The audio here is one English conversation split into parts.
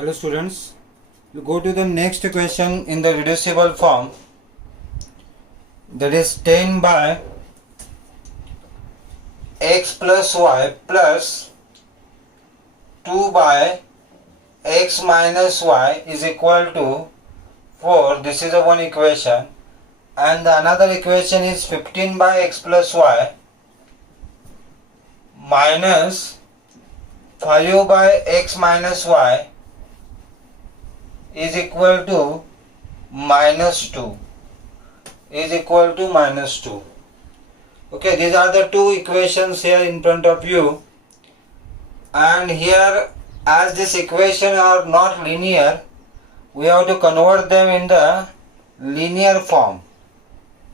Hello students, we go to the next equation in the reducible form, that is 10 by x plus y plus 2 by x minus y is equal to 4. This is the one equation, and the another equation is 15 by x plus y minus 5 by x minus y is equal to minus 2 is equal to minus 2. Okay, these are the two equations here in front of you, and here as this equation are not linear, we have to convert them in the linear form.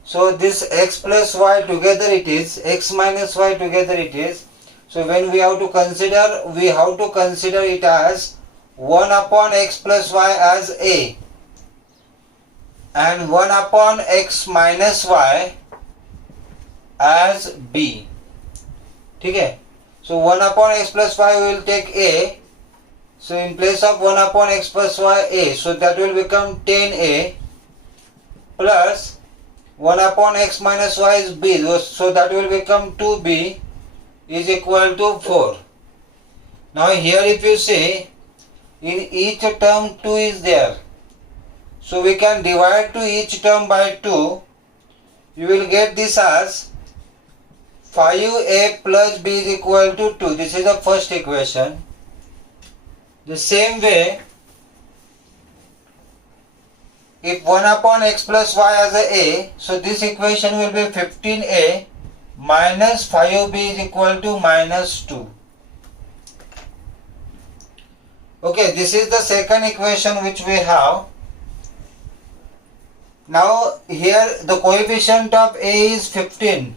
So this x plus y together it is, x minus y together it is. So when we have to consider it as 1 upon x plus y as a and 1 upon x minus y as b. Okay? So 1 upon x plus y we will take a. So in place of 1 upon x plus y a, so that will become 10a plus 1 upon x minus y is b, so that will become 2b is equal to 4. Now here if you see, in each term 2 is there, so we can divide to each term by 2. You will get this as 5a plus b is equal to 2. This is the first equation. The same way, if 1 upon x plus y as a, so this equation will be 15a minus 5b is equal to minus 2. Okay, this is the second equation which we have. Now here the coefficient of a is 15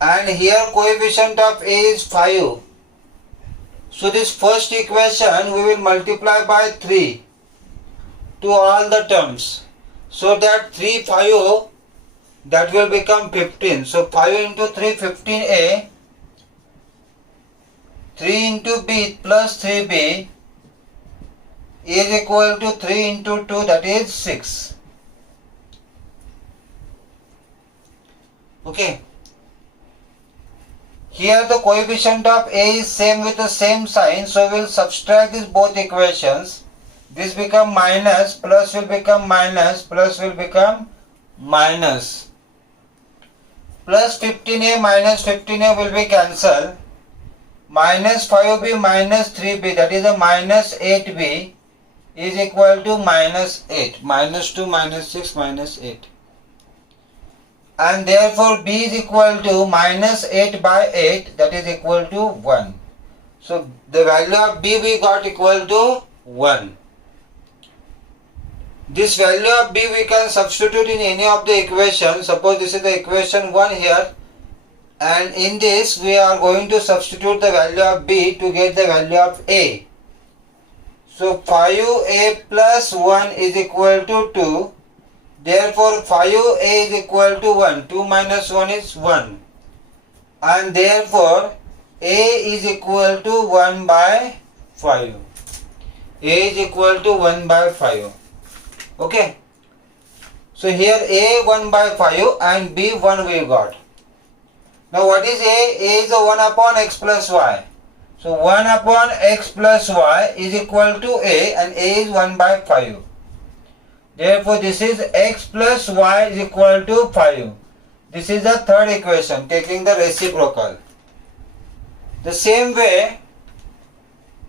and here coefficient of a is 5. So this first equation we will multiply by 3 to all the terms, so that 3 5 that will become 15. So 5 into 3 15a, 3 into b plus 3b is equal to 3 into 2, that is 6. Okay. Here the coefficient of a is same with the same sign, so we will subtract these both equations. This become minus, plus will become minus, plus will become minus. Plus 15a minus 15a will be cancelled. Minus 5b minus 3b, that is a minus 8b is equal to minus 8. Minus 2 minus 6 minus 8. And therefore b is equal to minus 8 by 8, that is equal to 1. So the value of b we got equal to 1. This value of b we can substitute in any of the equations. Suppose this is the equation 1 here, and in this we are going to substitute the value of b to get the value of a. So 5a plus 1 is equal to 2. Therefore 5a is equal to 1. 2 minus 1 is 1. And therefore a is equal to 1 by 5. A is equal to 1 by 5. Okay. So here a 1 by 5 and b 1 we got. Now what is a? A is a 1 upon x plus y. So 1 upon x plus y is equal to a, and a is 1 by 5. Therefore this is x plus y is equal to 5. This is the third equation taking the reciprocal. The same way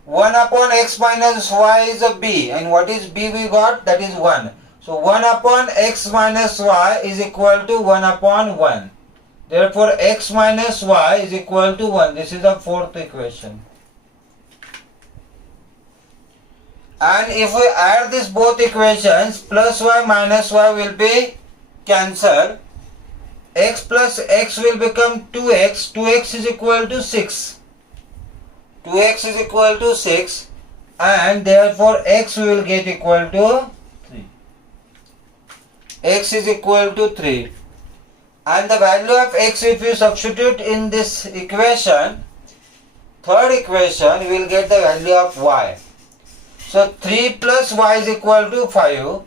1 upon x minus y is a b, and what is b we got? That is 1. So 1 upon x minus y is equal to 1 upon 1. Therefore x minus y is equal to 1. This is the fourth equation. And if we add these both equations, plus y minus y will be cancelled. X plus x will become 2x. 2x is equal to 6. 2x is equal to 6, and therefore x we will get equal to 3. X is equal to 3. And the value of x, if you substitute in this equation, third equation, we will get the value of y. So 3 plus y is equal to 5.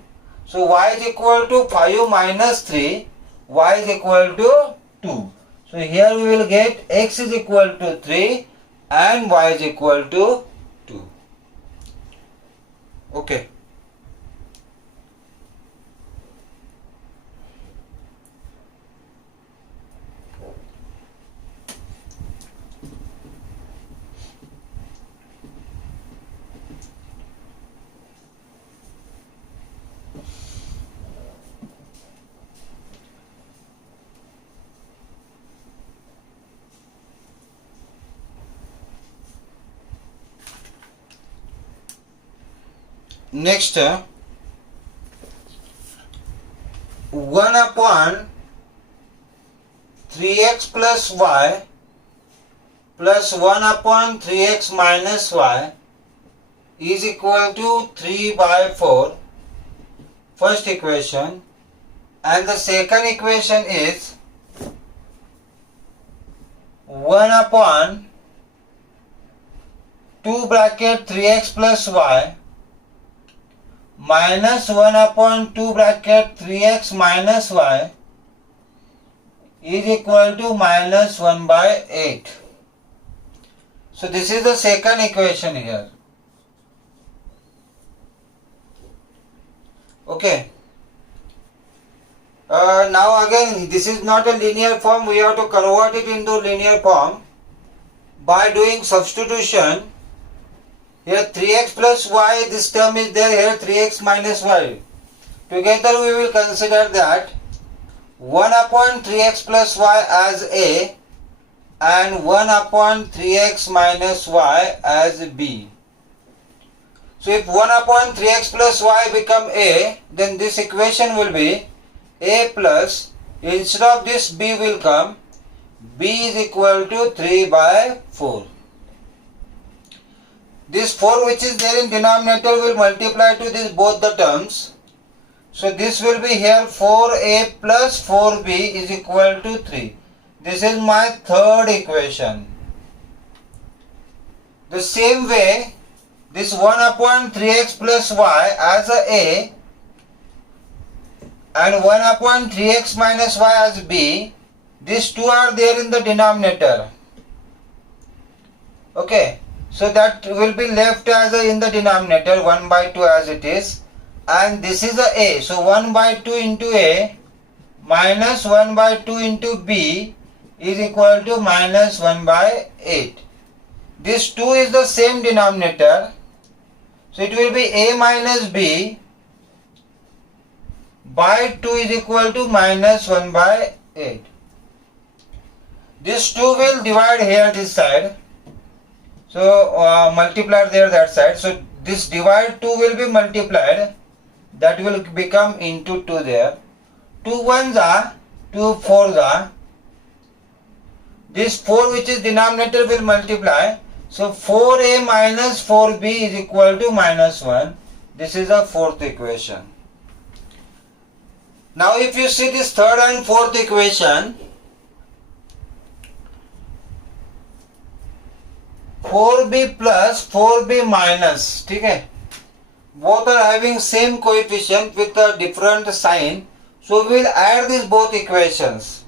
So y is equal to 5 minus 3. Y is equal to 2. So here we will get x is equal to 3 and y is equal to 2. Okay. Next, 1 upon 3x plus y plus 1 upon 3x minus y is equal to 3 by 4. First equation. And the second equation is 1 upon 2 bracket 3x plus y minus 1 upon 2 bracket 3x minus y is equal to minus 1 by 8. So this is the second equation here. Okay. Now again, this is not a linear form. We have to convert it into linear form by doing substitution. Here 3x plus y, this term is there, here 3x minus y. Together we will consider that 1 upon 3x plus y as a and 1 upon 3x minus y as b. So if 1 upon 3x plus y become a, then this equation will be a plus, instead of this b will come, b is equal to 3 by 4. This 4 which is there in denominator will multiply to this both the terms. So this will be here 4a plus 4b is equal to 3. This is my third equation. The same way, this 1 upon 3x plus y as a and 1 upon 3x minus y as b, these two are there in the denominator. Okay. So that will be left as in the denominator 1 by 2 as it is, and this is a. So 1 by 2 into a minus 1 by 2 into b is equal to minus 1 by 8. This 2 is the same denominator. So it will be a minus b by 2 is equal to minus 1 by 8. This 2 will divide here this side. So multiply there that side. So this divide 2 will be multiplied. That will become into 2 there. 2 ones are 2 fours are. This 4 which is denominator will multiply. So 4a minus 4b is equal to minus 1. This is the fourth equation. Now if you see this third and fourth equation, 4b plus 4b minus, okay? Both are having same coefficient with a different sign. So we will add these both equations.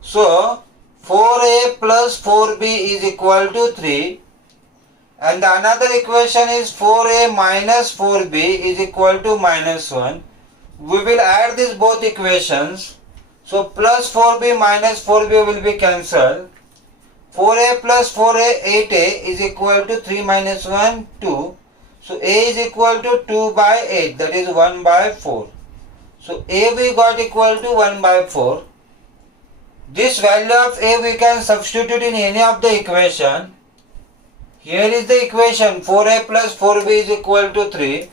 So 4a plus 4b is equal to 3. And the another equation is 4a minus 4b is equal to minus 1. We will add these both equations. So plus 4b minus 4b will be cancelled. 4a plus 4a, 8a is equal to 3 minus 1, 2. So a is equal to 2 by 8, that is 1 by 4. So a we got equal to 1 by 4. This value of a we can substitute in any of the equation. Here is the equation 4a plus 4b is equal to 3.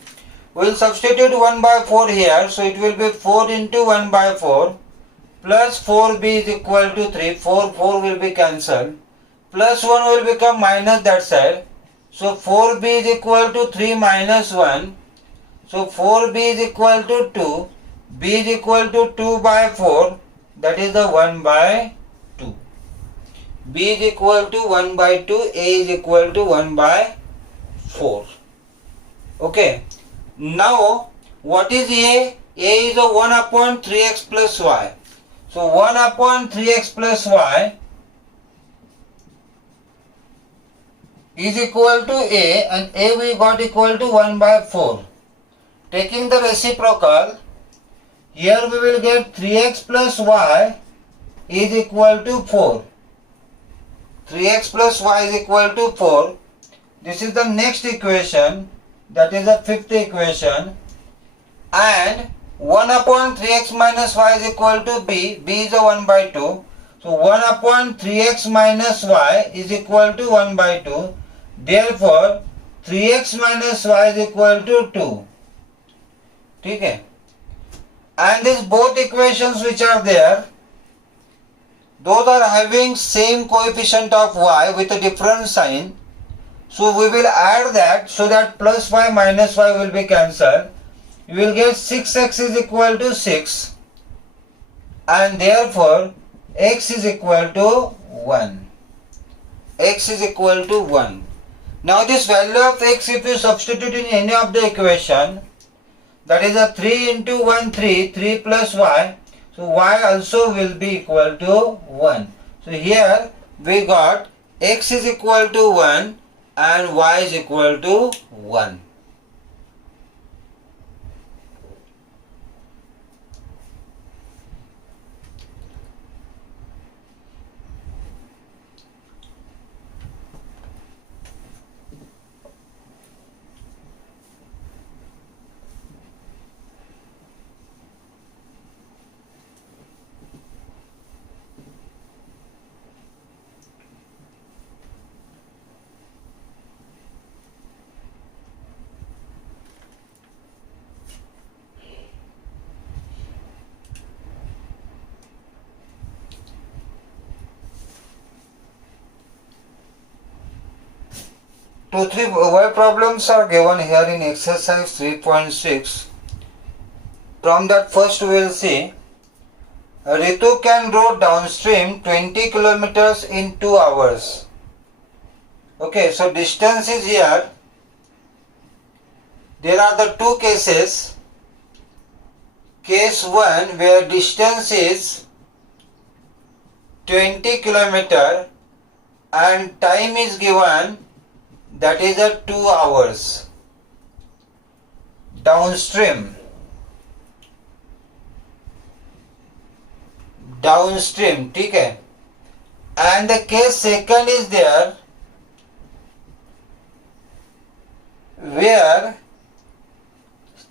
We will substitute 1 by 4 here. So it will be 4 into 1 by 4 plus 4b is equal to 3. 4 will be cancelled. Plus 1 will become minus that side. So 4b is equal to 3 minus 1. So 4b is equal to 2. B is equal to 2 by 4. That is the 1 by 2. B is equal to 1 by 2. A is equal to 1 by 4. Okay. Now what is A? A is a 1 upon 3x plus y. So 1 upon 3x plus y is equal to A, and A we got equal to 1 by 4. Taking the reciprocal, here we will get 3x plus y is equal to 4. 3x plus y is equal to 4. This is the next equation, that is the fifth equation. And 1 upon 3x minus y is equal to b. B is a 1 by 2. So 1 upon 3x minus y is equal to 1 by 2. Therefore 3x minus y is equal to 2. Okay. And these both equations which are there, those are having same coefficient of y with a different sign. So we will add that, so that plus y minus y will be cancelled. You will get 6x is equal to 6, and therefore x is equal to 1. X is equal to 1. Now this value of x, if you substitute in any of the equation, that is a 3 into 1, 3, 3 plus y. So y also will be equal to 1. So here we got x is equal to 1 and y is equal to 1. Two, three word problems are given here in exercise 3.6. From that first we will see, Ritu can row downstream 20 kilometers in 2 hours. Okay, so distance is here. There are the two cases. Case 1 where distance is 20 kilometer and time is given, that is a 2 hours. Downstream, ठीक है. And the case second is there where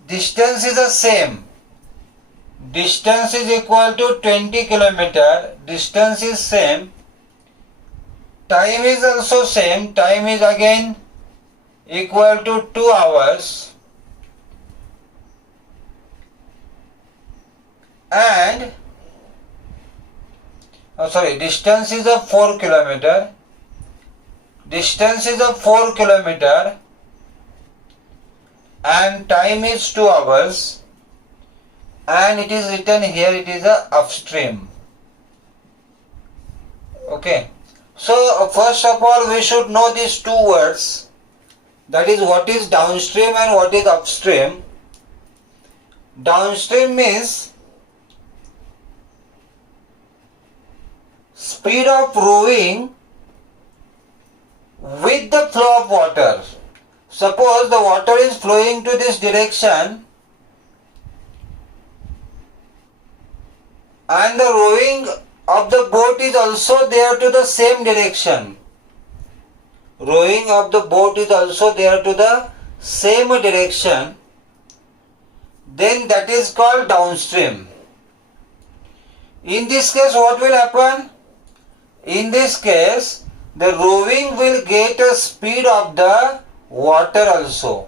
distance is the same. Distance is equal to 20 kilometer. Distance is same. Time is also same. Time is again equal to 2 hours. And distance is a 4 kilometer. Distance is a 4 kilometer and time is 2 hours, and it is written here, it is a upstream. Okay, so first of all we should know these two words, that is what is downstream and what is upstream. Downstream means speed of rowing with the flow of water. Suppose the water is flowing to this direction and the rowing of the boat is also there to the same direction. Rowing of the boat is also there to the same direction. Then that is called downstream. In this case, what will happen? In this case, the rowing will get a speed of the water also.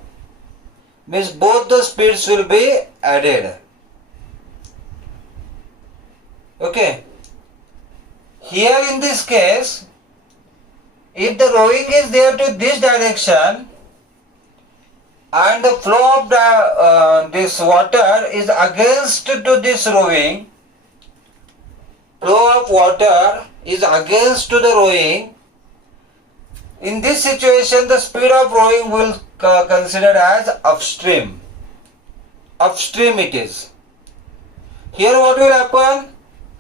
Means both the speeds will be added. Okay. Here in this case, if the rowing is there to this direction and the flow of this water is against to this rowing, flow of water is against to the rowing, in this situation the speed of rowing will considered as upstream. Upstream it is. Here what will happen?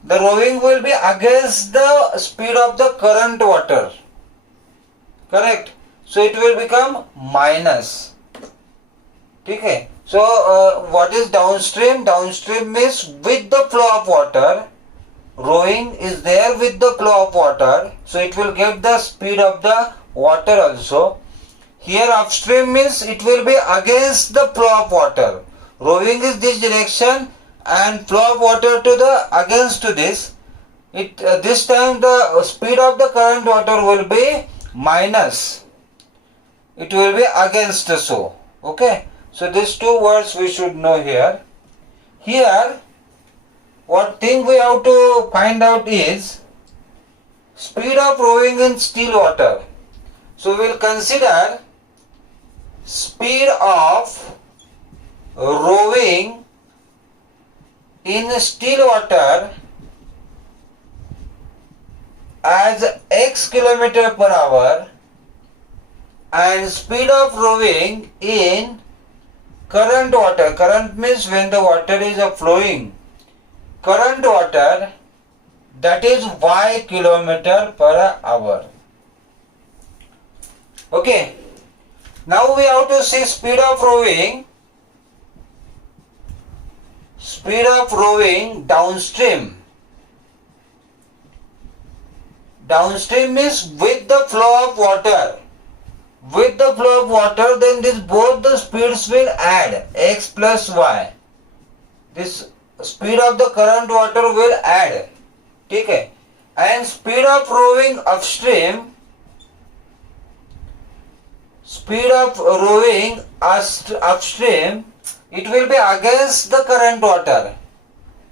The rowing will be against the speed of the current water. Correct? So it will become minus. Okay. So what is downstream? Downstream means with the flow of water. Rowing is there with the flow of water. So it will get the speed of the water also. Here upstream means it will be against the flow of water. Rowing is this direction and flow of water to the against to this. This time the speed of the current water will be minus. It will be against so. Okay. So these two words we should know here. Here what thing we have to find out is speed of rowing in still water. So we will consider speed of rowing in still water as x kilometer per hour and speed of rowing in current water. Current means when the water is flowing. Current water, that is y kilometer per hour. Okay. Now we have to see speed of rowing. Speed of rowing downstream. Downstream means with the flow of water. With the flow of water, then this both the speeds will add x plus y. This speed of the current water will add. Okay. And speed of rowing upstream. Speed of rowing upstream, it will be against the current water.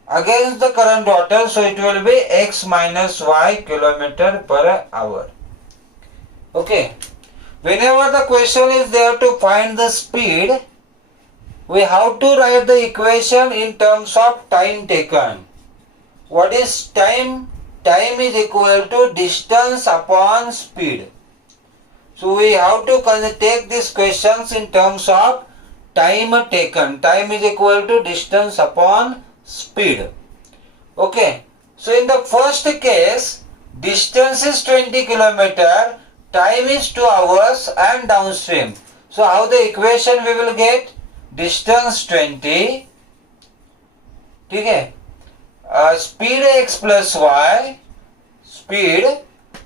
Against the current water, so it will be x minus y kilometer per hour. Okay. Whenever the question is there to find the speed, we have to write the equation in terms of time taken. What is time? Time is equal to distance upon speed. So we have to take these questions in terms of time taken. Time is equal to distance upon speed. Okay. So in the first case, distance is 20 kilometer, time is 2 hours and downstream. So how the equation we will get? Distance 20. Okay. Speed x plus y. Speed,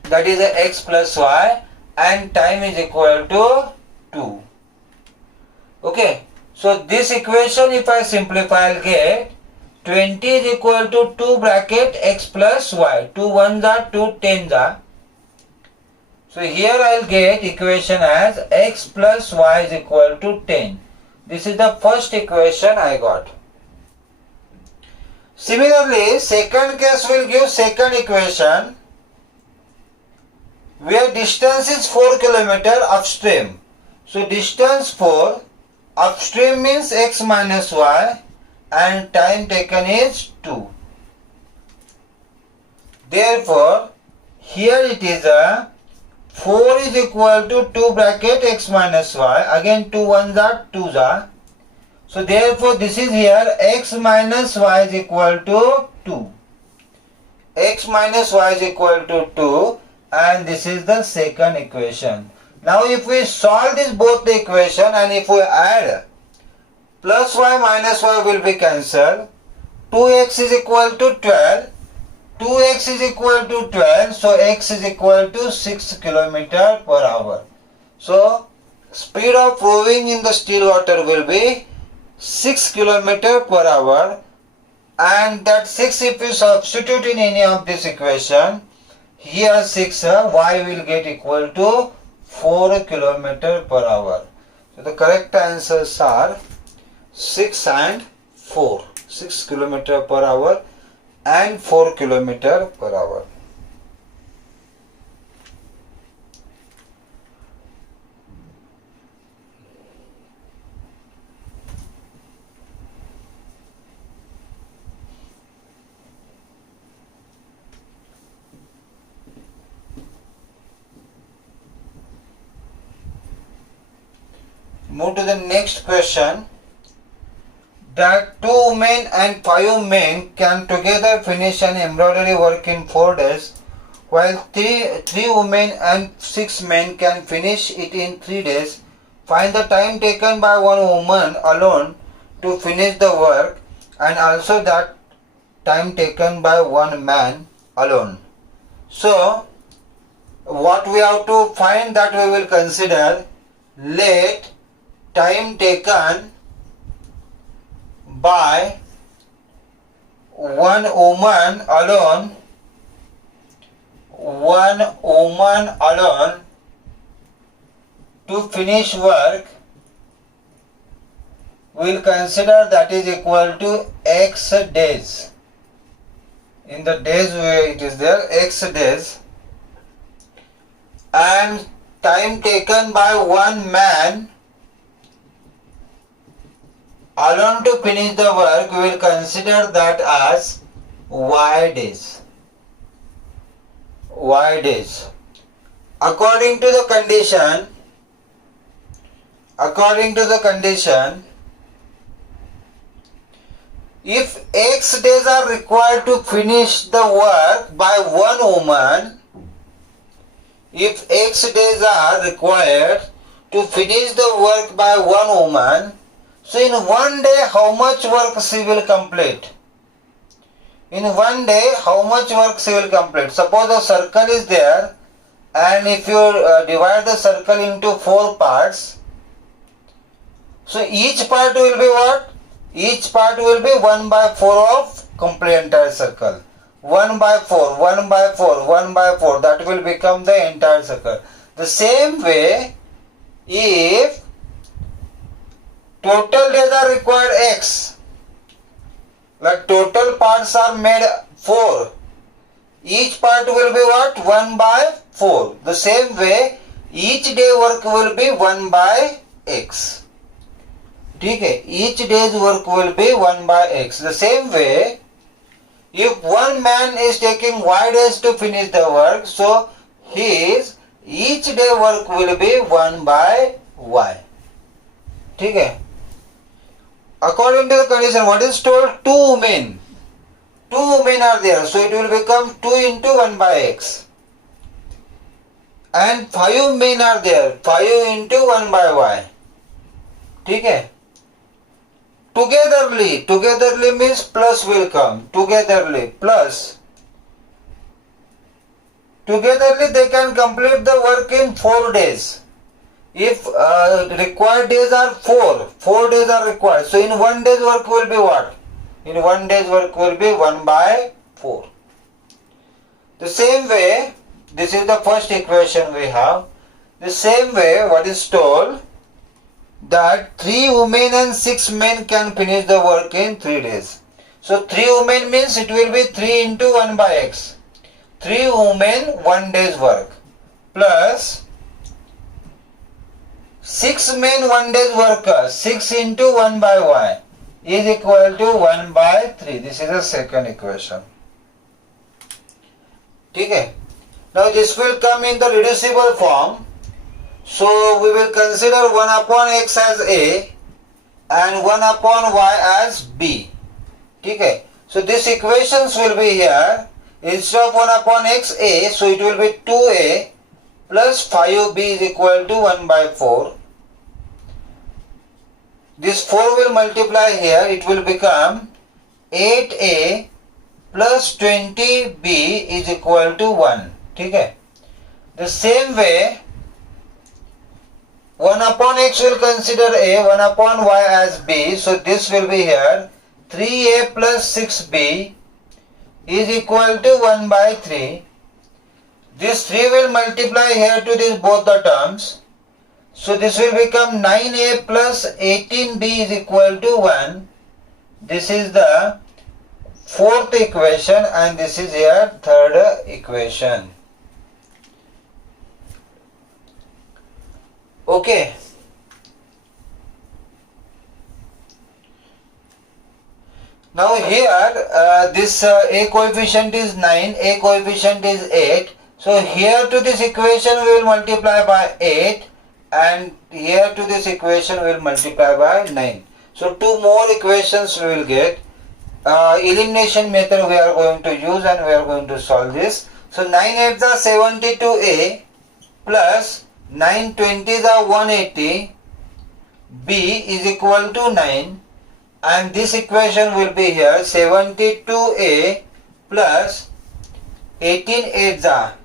that is x plus y, and time is equal to 2. Okay. So this equation if I simplify, I'll get 20 is equal to 2 bracket x plus y. 2 1s are 2 10s are. So here I'll get equation as x plus y is equal to 10. This is the first equation I got. Similarly, second case will give second equation where distance is 4 kilometer upstream. So distance 4, upstream means x minus y and time taken is 2. Therefore, here it is a 4 is equal to 2 bracket x minus y. Again 2 1s are 2s are. So therefore this is here x minus y is equal to 2. X minus y is equal to 2 and this is the second equation. Now if we solve this both the equation and if we add plus y minus y will be cancelled. 2x is equal to 12. 2x is equal to 12. So x is equal to 6 kilometer per hour. So speed of rowing in the still water will be 6 kilometer per hour, and that 6 if you substitute in any of this equation, here 6 y will get equal to 4 kilometer per hour. So the correct answers are 6 and 4. 6 kilometer per hour and 4 kilometer per hour. move to the next question. That 2 women and 5 men can together finish an embroidery work in 4 days, while 3 women and 6 men can finish it in 3 days. Find the time taken by one woman alone to finish the work and also that time taken by one man alone. So, what we have to find, that we will consider. Let time taken by one woman alone to finish work, we'll consider that is equal to x days. In the days where it is there, x days. And time taken by one man alone to finish the work, we will consider that as y days. Y days. According to the condition, if x days are required to finish the work by one woman, if x days are required to finish the work by one woman, so in one day how much work she will complete? In one day how much work she will complete? Suppose a circle is there, and if you divide the circle into 4 parts, so each part will be what? Each part will be 1/4 of complete entire circle. 1/4, 1/4, 1/4, that will become the entire circle. The same way, if total days are required x, like total parts are made 4, each part will be what? 1/4. The same way, each day work will be 1/x. Okay, each day's work will be 1/x. The same way, if one man is taking y days to finish the work, so his each day work will be 1/y. Okay. According to the condition, what is told? 2 women. 2 women are there, so it will become 2 into 1/x. And 5 men are there, 5 into 1/y. Okay. Togetherly means plus will come. Togetherly they can complete the work in 4 days. If required days are 4 days are required. So in 1 day's work will be what? In 1 day's work will be 1/4. The same way, this is the first equation we have. The same way, what is told? That 3 women and 6 men can finish the work in 3 days. So 3 women means it will be 3 into 1/x. 3 women, 1 day's work. Plus 6 men, 1 day's work. 6 into 1/y is equal to 1/3. This is the second equation. Okay. Now this will come in the reducible form. So we will consider 1/x as A and 1/y as B. Okay. So these equations will be here. Instead of 1/x A, so it will be 2A plus 5B is equal to 1/4. This 4 will multiply here. It will become 8A plus 20B is equal to 1. Okay. The same way, 1/x will consider A, 1/y as B. So this will be here 3A plus 6B is equal to 1/3. This 3 will multiply here to this both the terms. So this will become 9A plus 18B is equal to 1. This is the fourth equation and this is your third equation. Okay. Now here this A coefficient is 9, A coefficient is 8. So here to this equation we will multiply by 8 and here to this equation we will multiply by 9. So 2 more equations we will get. Elimination method we are going to use and we are going to solve this. So 9 8s are 72a plus 9 20s are 180. B is equal to 9, and this equation will be here 72a plus 18 8s are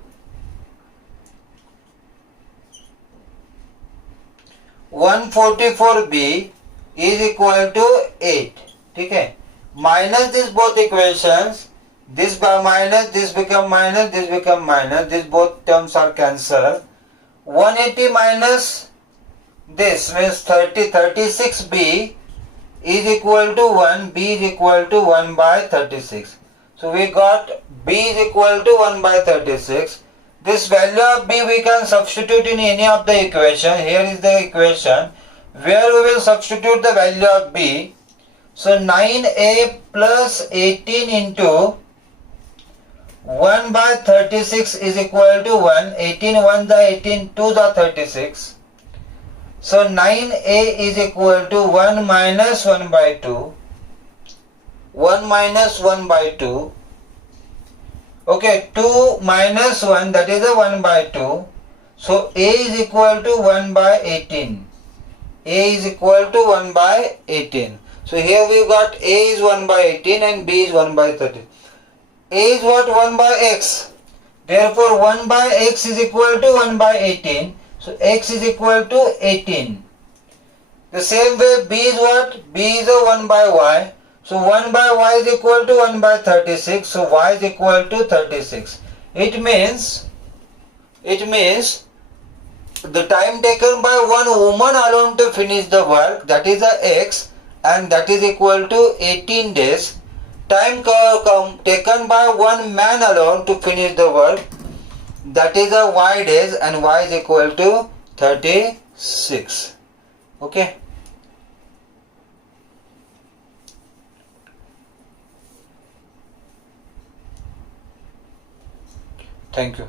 144b is equal to 8. Okay. Minus these both equations, this by minus, this become minus, this become minus, these both terms are cancelled. 180 minus this means 36b is equal to 1, b is equal to 1 by 36. So we got b is equal to 1 by 36. This value of b we can substitute in any of the equation. Here is the equation where we will substitute the value of b. So 9a plus 18 into 1 by 36 is equal to 1. 18 1 the 18, 2 the 36. So 9a is equal to 1 minus 1 by 2. 1 minus 1 by 2. Okay, 2 minus 1, that is a 1 by 2. So a is equal to 1 by 18. A is equal to 1 by 18. So here we got a is 1 by 18 and b is 1 by 30. A is what? 1 by x. Therefore 1 by x is equal to 1 by 18. So x is equal to 18. The same way b is what? B is a 1 by y. So 1 by y is equal to 1 by 36. So y is equal to 36. It means the time taken by one woman alone to finish the work, that is a x, and that is equal to 18 days. Time taken by one man alone to finish the work, that is a y days, and y is equal to 36. Okay. Thank you.